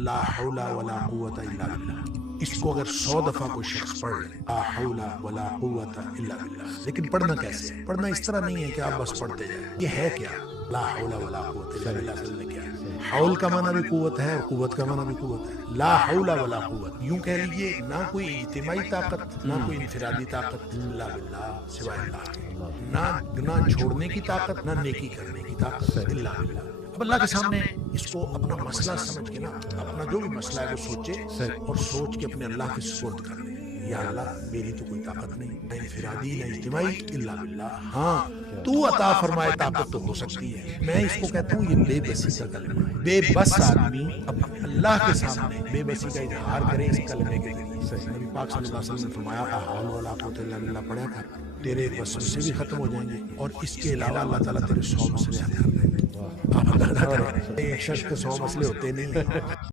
لا حول ولا قوت الا باللہ. اس کو اگر 100 دفعہ کوئی شخص پڑھ لے لا حول ولا قوت الا باللہ. لیکن پڑھنا کیسے ہے؟ پڑھنا اس طرح نہیں ہے کہ آپ بس پڑھتے جائیں. یہ ہے کیا لا حول ولا قوت الا باللہ؟ اصل میں کیا ہے؟ حول کا معنی بھی قوت ہے اور قوت کا معنی بھی قوت ہے. لا حول ولا قوت یوں کہہ لیجیے نہ کوئی اجتماعی طاقت نہ کوئی انفرادی طاقت الا باللہ سوائے اللہ کے. نہ گناہ چھوڑنے کی طاقت نہ نیکی کرنے کی طاقت الا باللہ. اب اللہ کے سامنے اس کو اپنا مسئلہ سمجھ کے نا اپنا جو بھی مسئلہ ہے وہ سوچے اور سوچ کے اپنے اللہ کے سپرد کر دے. یا اللہ میری تو کوئی طاقت نہیں نہ انفرادی نہ اجتماعی الا باللہ. ہاں تو عطا فرمائے طاقت تو ہو سکتی ہے. میں اس کو کہتا ہوں یہ بے بسی کا کلمہ ہے. بے بس آدمی اب اللہ کے سامنے بے بسی کا اظہار کرے اس کلمے کے ذریعے. نبی پاک صلی اللہ علیہ وسلم نے فرمایا لا حول ولا قوت الا باللہ پڑھا کر تیرے وسوسے بھی ختم ہو جائیں گے اور اس کے علاوہ اللہ تعالیٰ تیرے 100 مسئلے حل کر دیں گے. آپ اندازہ کریں ایک شخص کے 100 مسئلے ہوتے نہیں ہیں.